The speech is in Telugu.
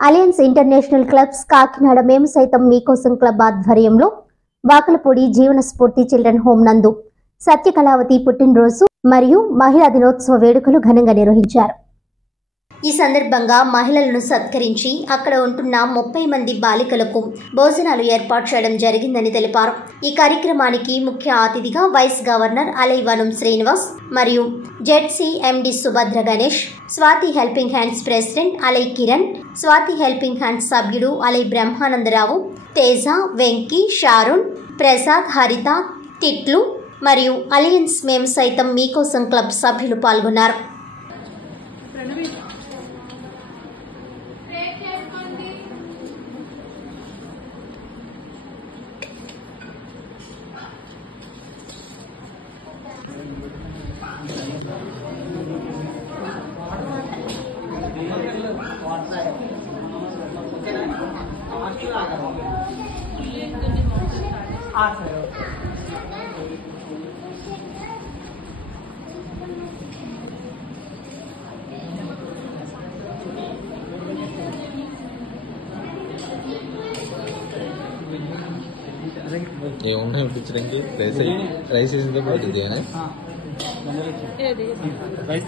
అలయన్స్ ఇంటర్నేషనల్ క్లబ్స్ కాకినాడ మేము సైతం మీకోసం క్లబ్ ఆధ్వర్యంలో వాకలపూడి జీవన స్ఫూర్తి చిల్డ్రన్ హోమ్ నందు సత్యకళావతి పుట్టినరోజు మరియు మహిళా దినోత్సవ వేడుకలు ఘనంగా నిర్వహించారు. ఈ సందర్భంగా మహిళలను సత్కరించి అక్కడ ఉంటున్న 30 మంది బాలికలకు భోజనాలు ఏర్పాటు చేయడం జరిగిందని తెలిపారు. ఈ కార్యక్రమానికి ముఖ్య అతిథిగా వైస్ గవర్నర్ అలైవనం శ్రీనివాస్ మరియు ZC MD Subhadra Ganesh, Swathi helping hands president Alai Kiran, Swathi helping hands సభ్యుడు అలై బ్రహ్మానందరావు, తేజ, వెంకీ, షారుణ్, ప్రసాద్, హరిత, తిట్లు మరియు అలయన్స్ మేము సైతం మీకోసం క్లబ్ సభ్యులు పాల్గొన్నారు. ఏమున్నాయి ఇప్పించడానికి రైస్ వేసిందో పడుతుంది అని రైస్